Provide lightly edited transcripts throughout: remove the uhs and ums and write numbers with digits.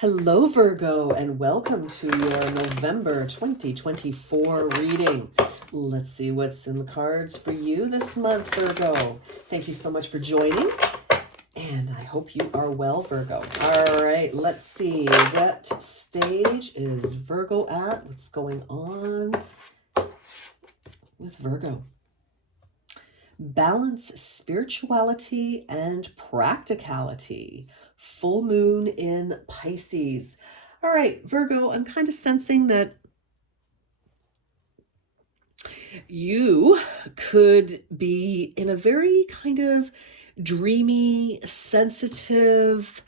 Hello, Virgo, and welcome to your November 2024 reading. Let's see what's in the cards for you this month, Virgo. Thank you so much for joining, and I hope you are well, Virgo. All right, let's see. What stage is Virgo at? What's going on with Virgo? Balance spirituality and practicality. Full moon in Pisces. All right, Virgo, I'm kind of sensing that you could be in a very kind of dreamy, sensitive,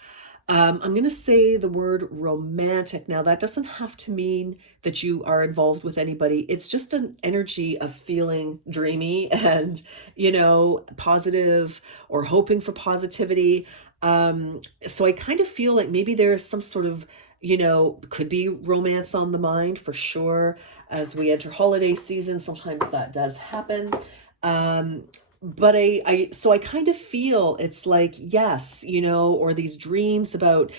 I'm going to say the word romantic. Now, that doesn't have to mean that you are involved with anybody. It's just an energy of feeling dreamy and, positive or hoping for positivity. So I kind of feel like maybe there is some sort of, could be romance on the mind for sure. As we enter holiday season, sometimes that does happen. But so I kind of feel it's like, yes, or these dreams about,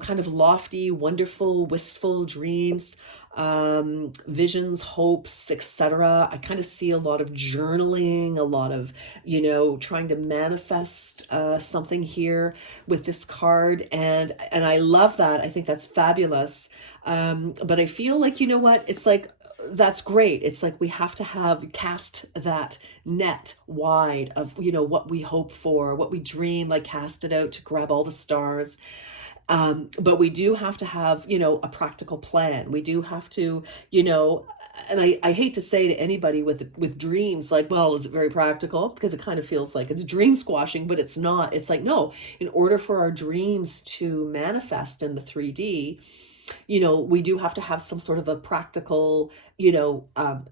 kind of lofty, wonderful, wistful dreams, visions, hopes, etc. I kind of see a lot of journaling, a lot of, trying to manifest something here with this card. And I love that. I think that's fabulous. But I feel like, you know what? It's like, that's great. It's like we have to cast that net wide of, what we hope for, what we dream, like cast it out to grab all the stars. But we do have to have, a practical plan. We do have to, and I hate to say to anybody with dreams, like, well, is it very practical? Because it kind of feels like it's dream squashing, but it's not. It's like, no, in order for our dreams to manifest in the 3D, we do have to have some sort of a practical,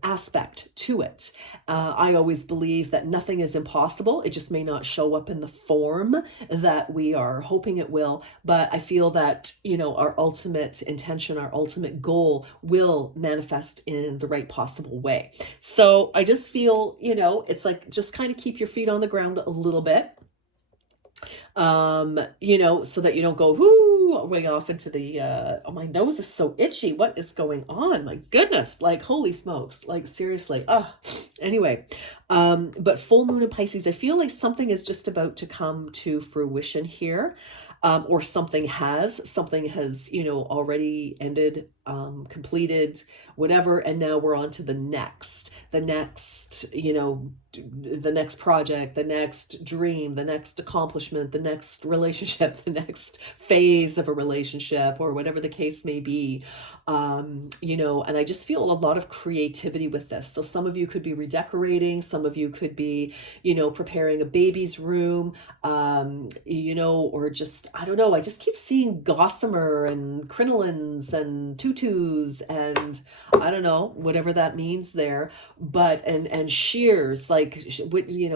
aspect to it. I always believe that nothing is impossible. It just may not show up in the form that we are hoping it will. But I feel that, our ultimate intention, our ultimate goal will manifest in the right possible way. So I just feel, it's like just kind of keep your feet on the ground a little bit. So that you don't go way off into the oh, my nose is so itchy. What is going on? My goodness, like holy smokes, like seriously. Anyway, but full moon in Pisces, I feel like something is just about to come to fruition here. Or something has, already ended, completed, whatever, and now we're on to the next, the next project, the next dream, the next accomplishment, the next relationship, the next phase of a relationship, or whatever the case may be. And I just feel a lot of creativity with this. So some of you could be redecorating, some of you could be, preparing a baby's room, or just, I don't know, I just keep seeing gossamer and crinolines and tutus and I don't know, whatever that means there, but, and shears, like,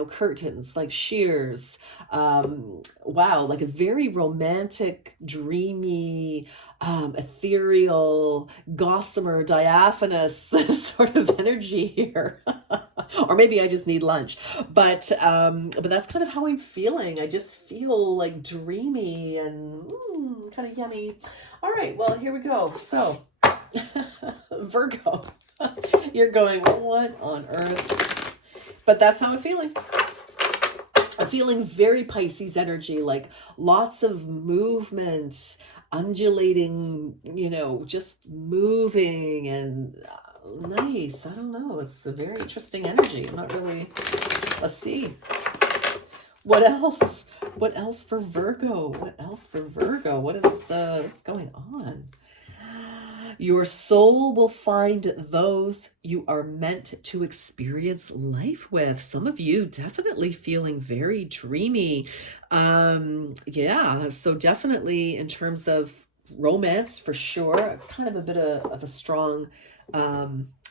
curtains, like shears. Wow, like a very romantic, dreamy, ethereal, gossamer, diaphanous sort of energy here. Or maybe I just need lunch, but that's kind of how I'm feeling. I just feel like dreamy and kind of yummy. All right, well, here we go. So Virgo, you're going, what on earth? But that's how I'm feeling. I'm feeling very Pisces energy, like lots of movement, undulating, just moving and nice. I don't know. It's a very interesting energy. I'm not really, let's see. What else? What else for Virgo? What else for Virgo? What's going on? Your soul will find those you are meant to experience life with. Some of you definitely feeling very dreamy. Yeah, so definitely in terms of romance for sure, kind of a bit of a strong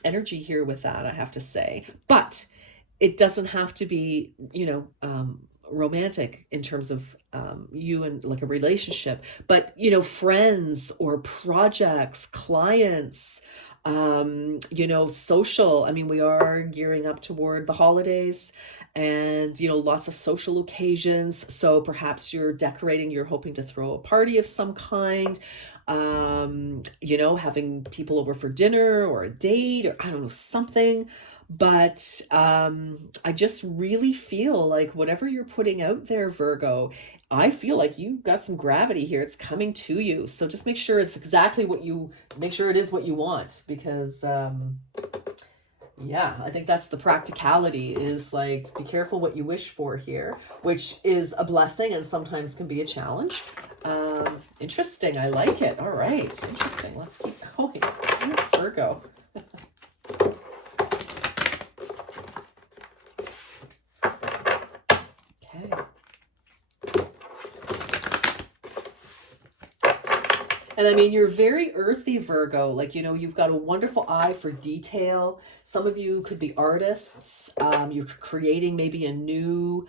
energy here with that, I have to say. But it doesn't have to be, romantic in terms of you and like a relationship, but friends or projects, clients, Social. I mean, we are gearing up toward the holidays and, lots of social occasions. So perhaps you're decorating, you're hoping to throw a party of some kind, having people over for dinner or a date or I don't know, something. But I just really feel like whatever you're putting out there, Virgo, I feel like you've got some gravity here. It's coming to you. So just make sure it's exactly make sure it is what you want because, yeah, I think that's the practicality is like, be careful what you wish for here, which is a blessing and sometimes can be a challenge. Interesting. I like it. All right. Interesting. Let's keep going. Virgo. Okay. And I mean, you're very earthy, Virgo. Like, you've got a wonderful eye for detail. Some of you could be artists. You're creating maybe a new,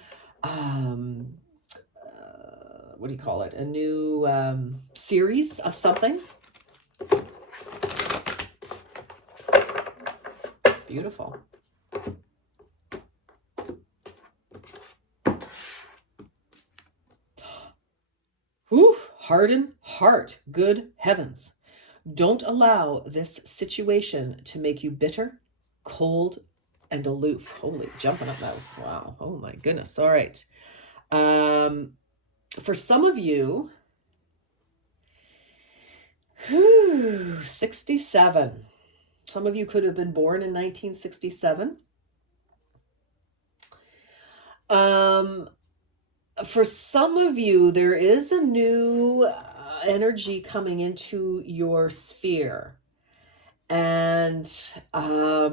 what do you call it? A new series of something. Beautiful. Whew, harden heart, good heavens. Don't allow this situation to make you bitter, cold, and aloof. Holy, jumping up mouse. Wow. Oh my goodness. All right. For some of you, 67. Some of you could have been born in 1967. For some of you, there is a new energy coming into your sphere. And I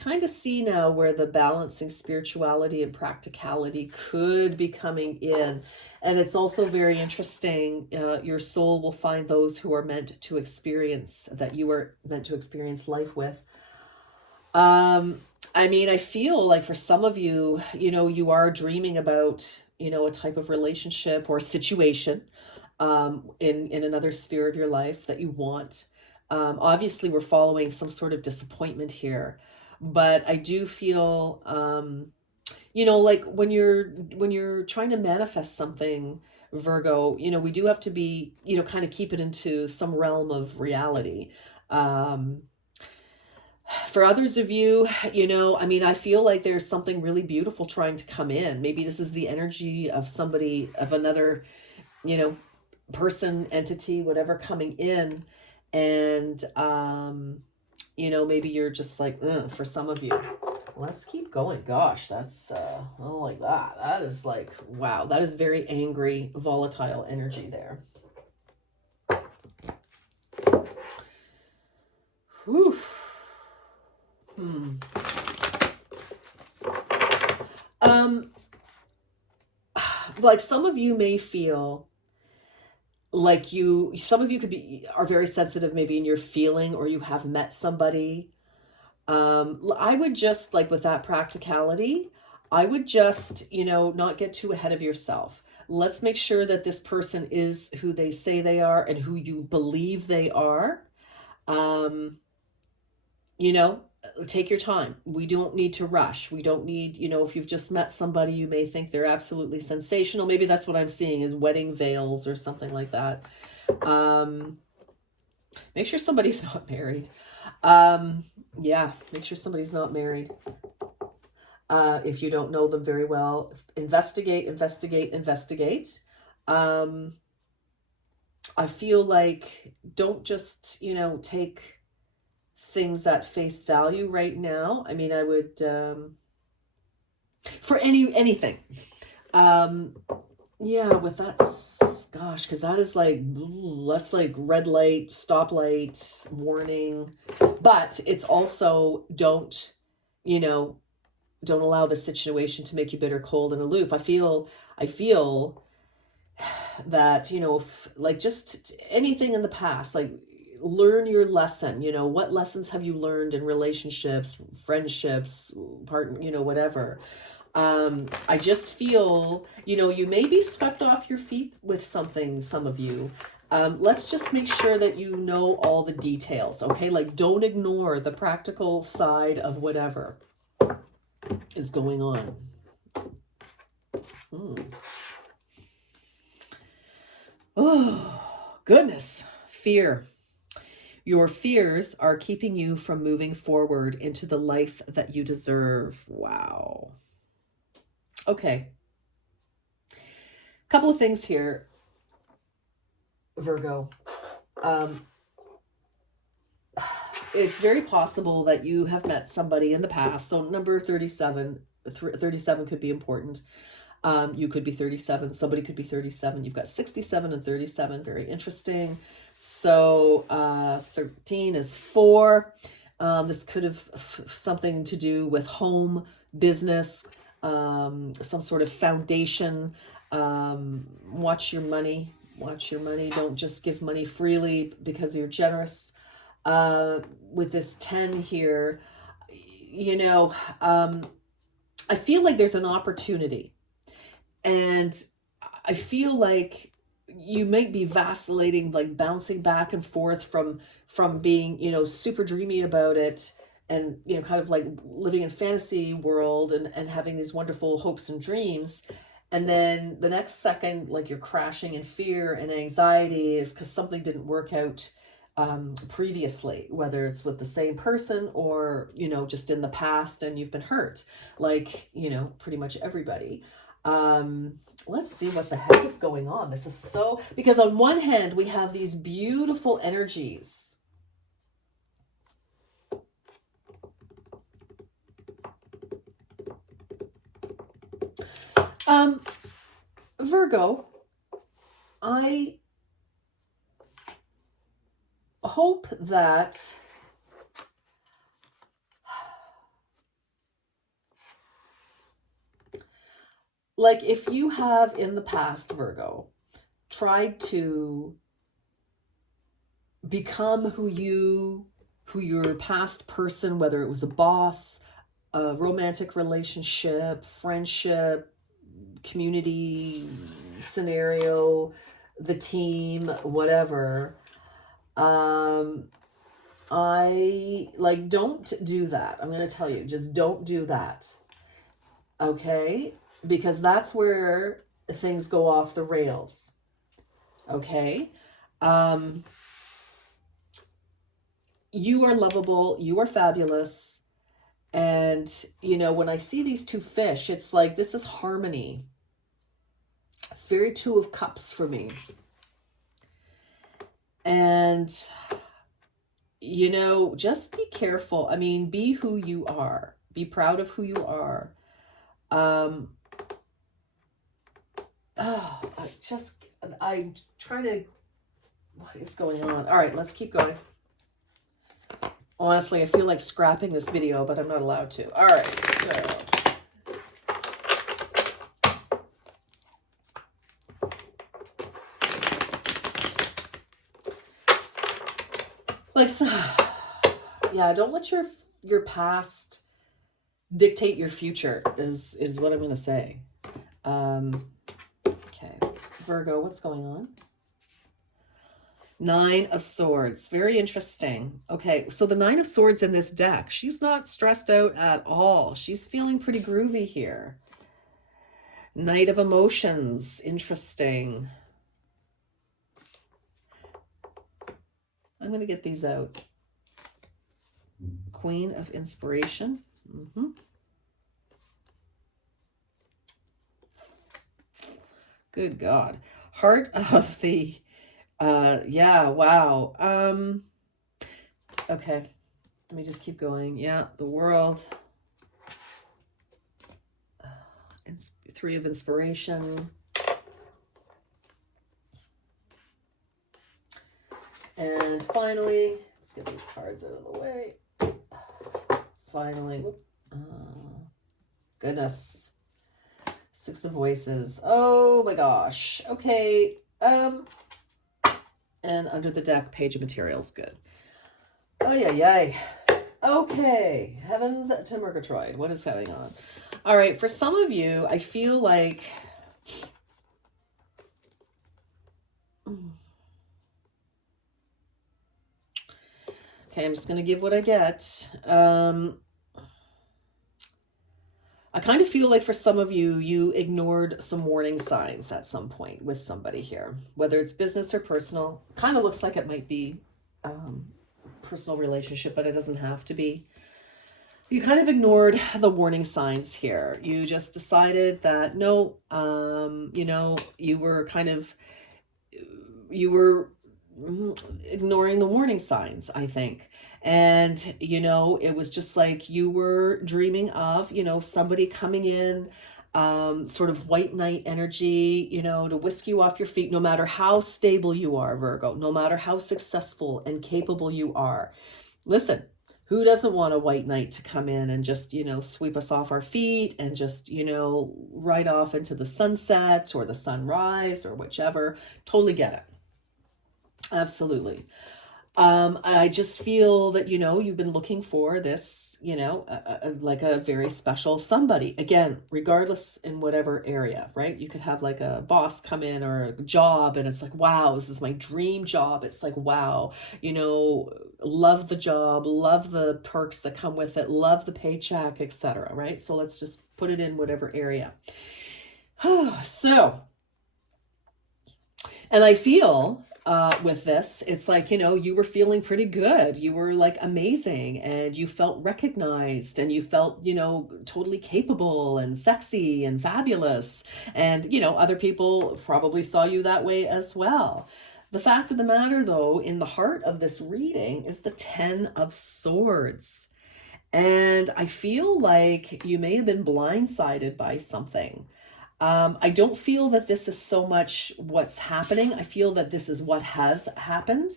kind of see now where the balancing spirituality and practicality could be coming in. And it's also very interesting. Your soul will find those who are meant to experience, that you are meant to experience life with. I mean, I feel like for some of you, you are dreaming about, a type of relationship or situation in another sphere of your life that you want. Obviously, we're following some sort of disappointment here, but I do feel, like when you're trying to manifest something, Virgo, we do have to be, kind of keep it into some realm of reality. For others of you, I mean, I feel like there's something really beautiful trying to come in. Maybe this is the energy of somebody, of another, person, entity, whatever coming in. And, maybe you're just like, for some of you. Let's keep going. Gosh, that's, I don't like that. That is like, wow, that is very angry, volatile energy there. Whew. Like some of you may feel like some of you are very sensitive maybe in your feeling, or you have met somebody. I would just like with that practicality, I would just, not get too ahead of yourself. Let's make sure that this person is who they say they are and who you believe they are. Take your time. We don't need to rush. We don't need, if you've just met somebody, you may think they're absolutely sensational. Maybe that's what I'm seeing is wedding veils or something like that. Make sure somebody's not married. Yeah, make sure somebody's not married. If you don't know them very well, investigate. I feel like don't just, take things at face value right now. I mean, I would, for anything. Yeah, with that, gosh, because that is like, that's like red light, stoplight, warning. But it's also don't allow the situation to make you bitter, cold, and aloof. I feel that, like just anything in the past, like learn your lesson. What lessons have you learned in relationships, friendships, whatever. I just feel, you may be swept off your feet with something, some of you. Let's just make sure that you know all the details, okay? Like, don't ignore the practical side of whatever is going on. Oh, goodness. Fear. Your fears are keeping you from moving forward into the life that you deserve. Wow. Okay. Couple of things here, Virgo. It's very possible that you have met somebody in the past. So number 37, 37 could be important. You could be 37. Somebody could be 37. You've got 67 and 37. Very interesting. So 13 is 4. This could have something to do with home, business, some sort of foundation. Watch your money. Watch your money. Don't just give money freely because you're generous. With this 10 here, you know, I feel like there's an opportunity. And I feel like you might be vacillating, like bouncing back and forth from being, you know, super dreamy about it and, you know, kind of like living in fantasy world and having these wonderful hopes and dreams. And then the next second, like you're crashing in fear and anxiety is because something didn't work out previously, whether it's with the same person or, you know, just in the past and you've been hurt, like, you know, pretty much everybody. Let's see what the heck is going on. This is so, because on one hand, we have these beautiful energies. Virgo, I hope that like if you have in the past, Virgo, tried to become who your past person, whether it was a boss, a romantic relationship, friendship, community scenario, the team, whatever, I like, don't do that. I'm going to tell you, just don't do that. Okay? Because that's where things go off the rails. Okay? You are lovable, you are fabulous. And, you know, when I see these two fish, it's like this is harmony. It's very 2 of Cups for me. And, you know, just be careful. I mean, be who you are. Be proud of who you are. I'm trying to, what is going on? All right, let's keep going. Honestly, I feel like scrapping this video, but I'm not allowed to. All right, so. Like, so, yeah, don't let your past dictate your future is what I'm going to say. Okay, Virgo, what's going on? 9 of Swords. Very interesting. Okay, so the 9 of Swords in this deck, she's not stressed out at all. She's feeling pretty groovy here. Knight of Emotions. Interesting. I'm going to get these out. Queen of Inspiration. Good God. Heart of the... yeah, wow. Okay. Let me just keep going. Yeah, the World. 3 of Inspiration. And finally, let's get these cards out of the way. Finally, goodness. 6 of Voices. Oh my gosh. Okay. And under the deck, Page of Materials. Good. Oh, yeah. Okay. Heavens to Murgatroyd. What is going on? All right. For some of you, I feel like... Okay, I'm just going to give what I get. I kind of feel like for some of you, you ignored some warning signs at some point with somebody here, whether it's business or personal. Kind of looks like it might be um, personal relationship, but it doesn't have to be. You kind of ignored the warning signs here. You just decided that no, you were kind of you were ignoring the warning signs, I think. And, it was just like you were dreaming of, somebody coming in, sort of white knight energy, to whisk you off your feet, no matter how stable you are, Virgo, no matter how successful and capable you are. Listen, who doesn't want a white knight to come in and just, sweep us off our feet and just, right off into the sunset or the sunrise or whichever? Totally get it. Absolutely. I just feel that, you've been looking for this, like a very special somebody. Again, regardless in whatever area, right? You could have like a boss come in or a job and it's like, wow, this is my dream job. It's like, wow, love the job, love the perks that come with it, love the paycheck, etc. Right? So let's just put it in whatever area. So, and I feel with this, it's like, you were feeling pretty good. You were like amazing and you felt recognized and you felt, totally capable and sexy and fabulous. And, other people probably saw you that way as well. The fact of the matter, though, in the heart of this reading is the Ten of Swords. And I feel like you may have been blindsided by something. I don't feel that this is so much what's happening. I feel that this is what has happened.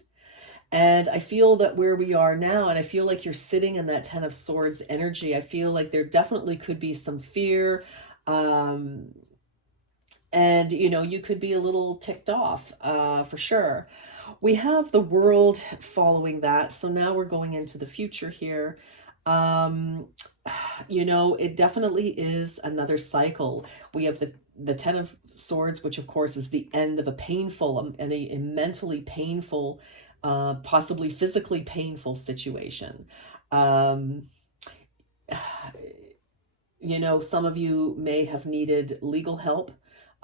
And I feel that where we are now, and I feel like you're sitting in that Ten of Swords energy, I feel like there definitely could be some fear. And, you could be a little ticked off for sure. We have the World following that. So now we're going into the future here. Um, it definitely is another cycle. We have the Ten of Swords, which of course is the end of a painful and a mentally painful, possibly physically painful situation. Um, some of you may have needed legal help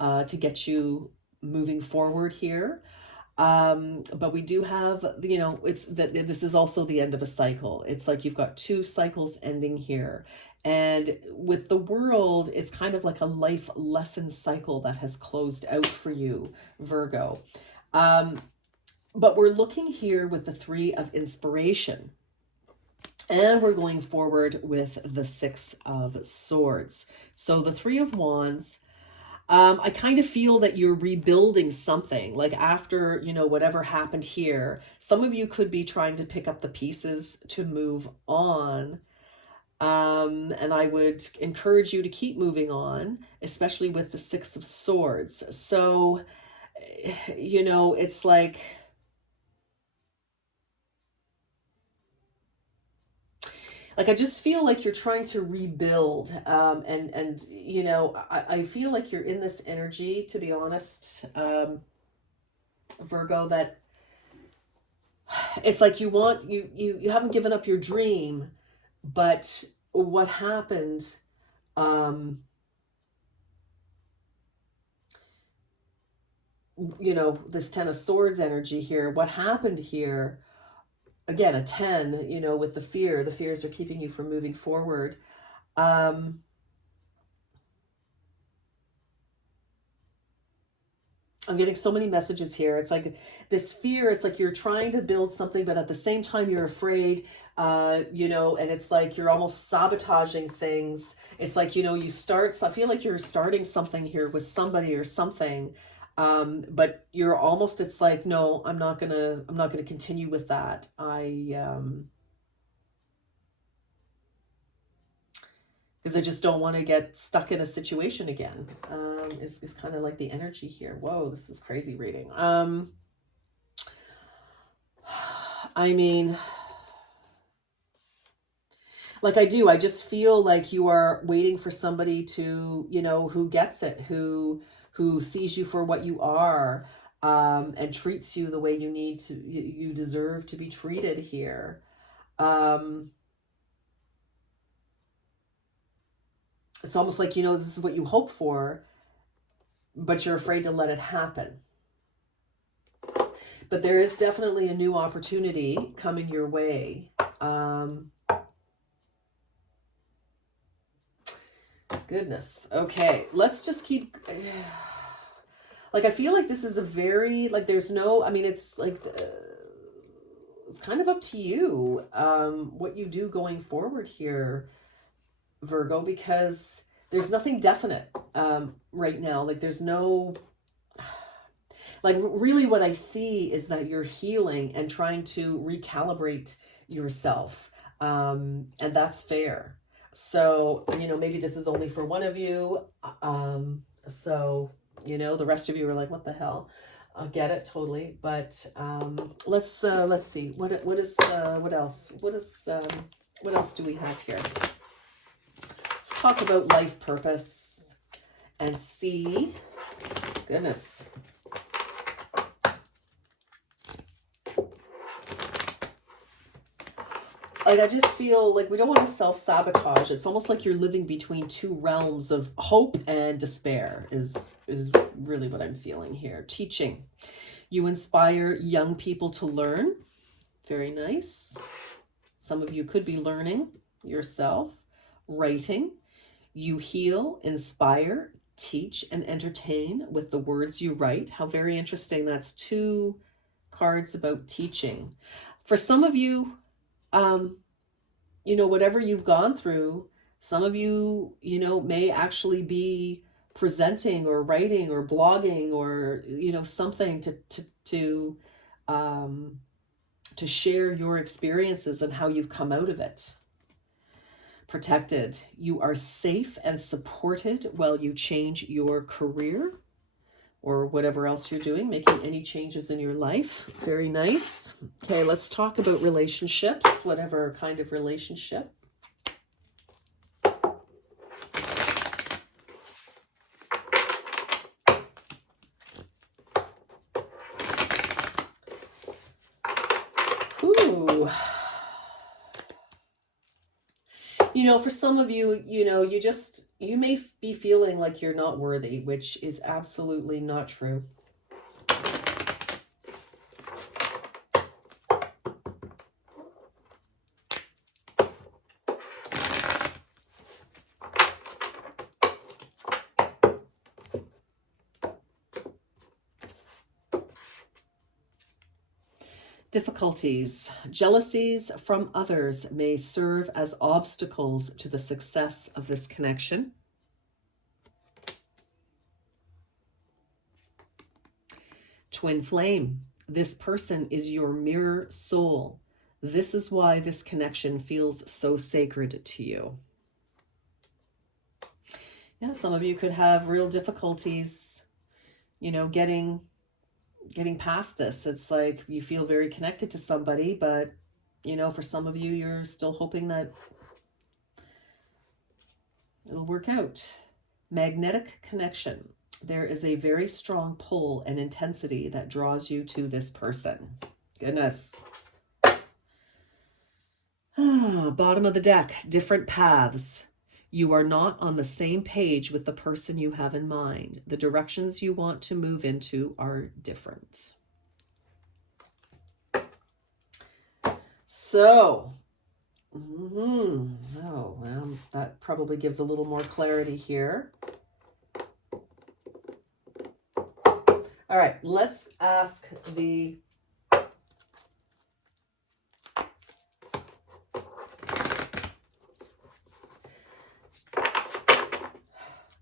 to get you moving forward here. But we do have, it's that this is also the end of a cycle. It's like you've got two cycles ending here. And with the World, it's kind of like a life lesson cycle that has closed out for you, Virgo. But we're looking here with the Three of Inspiration. And we're going forward with the Six of Swords. So the Three of Wands, I kind of feel that you're rebuilding something like after, whatever happened here. Some of you could be trying to pick up the pieces to move on. And I would encourage you to keep moving on, especially with the Six of Swords. So, it's like I just feel like you're trying to rebuild, and I feel like you're in this energy, to be honest, Virgo, that it's like you haven't given up your dream, but what happened, um this Ten of Swords energy here, what happened here, again, a 10, with the fears are keeping you from moving forward. um I'm getting so many messages here. It's like this fear, it's like you're trying to build something, but at the same time you're afraid, and it's like you're almost sabotaging things. It's like, I feel like you're starting something here with somebody or something. But you're almost, it's like, no, I'm not gonna continue with that. Because I just don't want to get stuck in a situation again, is kind of like the energy here. Whoa, this is crazy reading. I mean, like I just feel like you are waiting for somebody to, who gets it, who sees you for what you are, and treats you the way you deserve to be treated here. It's almost like, this is what you hope for, but you're afraid to let it happen. But there is definitely a new opportunity coming your way. Goodness. Okay, let's just keep... Like, I feel like this is a very, like, there's no, I mean, it's like, it's kind of up to you what you do going forward here, Virgo, because there's nothing definite right now. Like, there's no, like, really what I see is that you're healing and trying to recalibrate yourself. And that's fair. So, maybe this is only for one of you. So, the rest of you are like, what the hell? I get it totally. But let's see. What else? What else do we have here? Let's talk about life purpose and see. Goodness. Like, I just feel like we don't want to self-sabotage. It's almost like you're living between two realms of hope and despair is really what I'm feeling here. Teaching. You inspire young people to learn. Very nice. Some of you could be learning yourself. Writing. You heal, inspire, teach, and entertain with the words you write. How very interesting. That's 2 cards about teaching. For some of you, whatever you've gone through, some of you, may actually be presenting or writing or blogging or, something to share your experiences and how you've come out of it. Protected. You are safe and supported while you change your career or whatever else you're doing, making any changes in your life. Very nice. Okay, let's talk about relationships, whatever kind of relationship. Ooh. For some of you, you may be feeling like you're not worthy, which is absolutely not true. Difficulties. Jealousies from others may serve as obstacles to the success of this connection. Twin flame. This person is your mirror soul. This is why this connection feels so sacred to you. Yeah, some of you could have real difficulties, getting past this. It's like you feel very connected to somebody, but, for some of you, you're still hoping that it'll work out. Magnetic connection. There is a very strong pull and intensity that draws you to this person. Goodness. Bottom of the deck, different paths. You are not on the same page with the person you have in mind. The directions you want to move into are different. So, that probably gives a little more clarity here. All right, let's ask the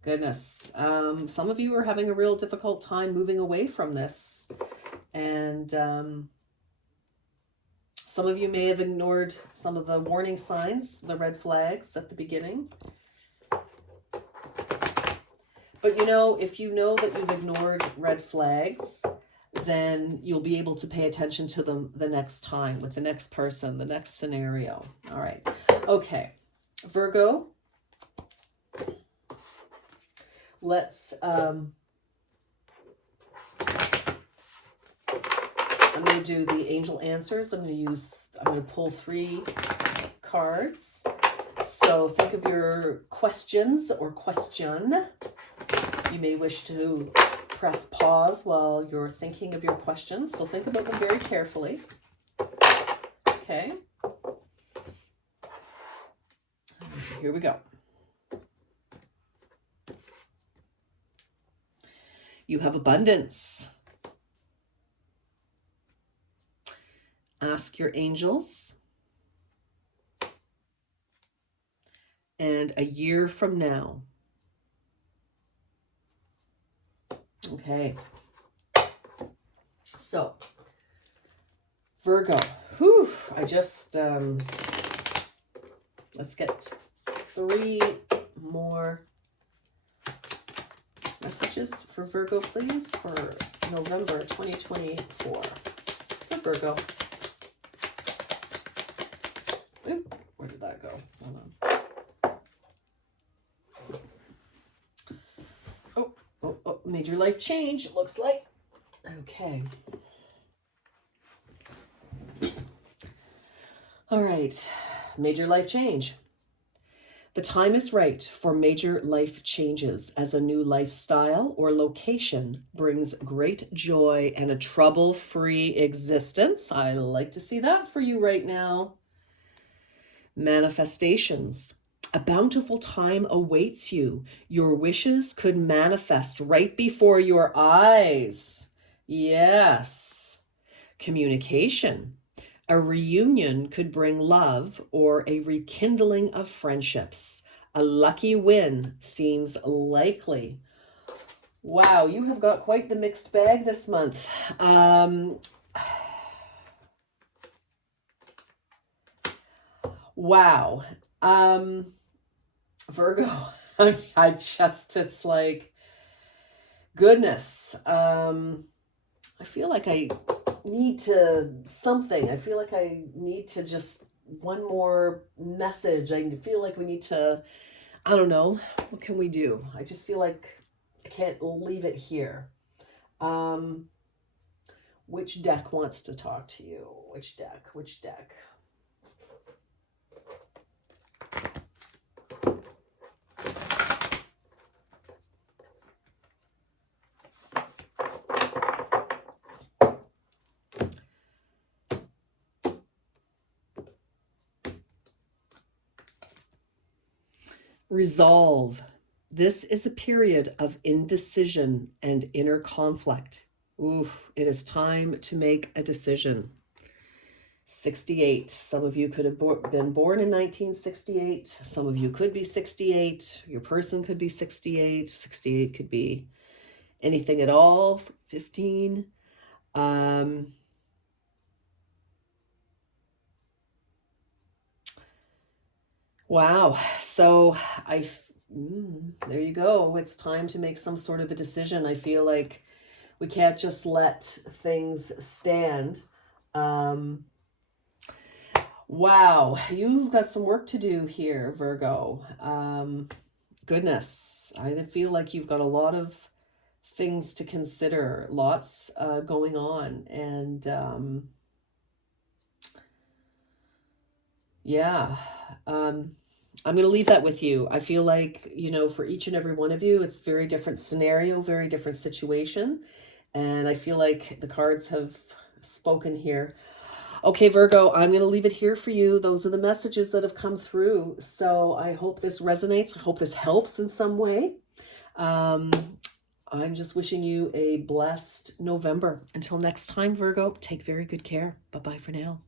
goodness. Some of you are having a real difficult time moving away from this. And some of you may have ignored some of the warning signs, the red flags at the beginning. But if you know that you've ignored red flags, then you'll be able to pay attention to them the next time with the next person, the next scenario. All right. Okay. Virgo. Let's, I'm going to do the angel answers. I'm going to use I'm going to pull 3 cards. So think of your questions or question. You may wish to press pause while you're thinking of your questions. So think about them very carefully. Okay. Here we go. You have abundance. Ask your angels. And a year from now. Okay. So, Virgo. Whew, I just, let's get 3 more messages for Virgo, please, for November 2024. For Virgo. Oop, where did that go? Hold on. Oh, major life change, it looks like. Okay. All right, major life change. The time is right for major life changes, as a new lifestyle or location brings great joy and a trouble-free existence. I like to see that for you right now. Manifestations. A bountiful time awaits you. Your wishes could manifest right before your eyes. Yes. Communication. A reunion could bring love or a rekindling of friendships. A lucky win seems likely. Wow, you have got quite the mixed bag this month. Wow. Virgo, it's like, goodness. I feel like I need to something. I feel like I need to just one more message. I feel like we need to, I don't know, what can we do? I just feel like I can't leave it here. Which deck wants to talk to you? Which deck? Resolve. This is a period of indecision and inner conflict. Oof, it is time to make a decision. 68. Some of you could have been born in 1968. Some of you could be 68. Your person could be 68. 68 could be anything at all. 15. Wow. So there you go. It's time to make some sort of a decision. I feel like we can't just let things stand. Wow, you've got some work to do here, Virgo. Goodness, I feel like you've got a lot of things to consider, lots going on, and yeah, I'm going to leave that with you. I feel like, for each and every one of you, it's very different scenario, very different situation, and I feel like the cards have spoken here. Okay, Virgo, I'm going to leave it here for you. Those are the messages that have come through. So I hope this resonates. I hope this helps in some way. I'm just wishing you a blessed November. Until next time, Virgo, take very good care. Bye-bye for now.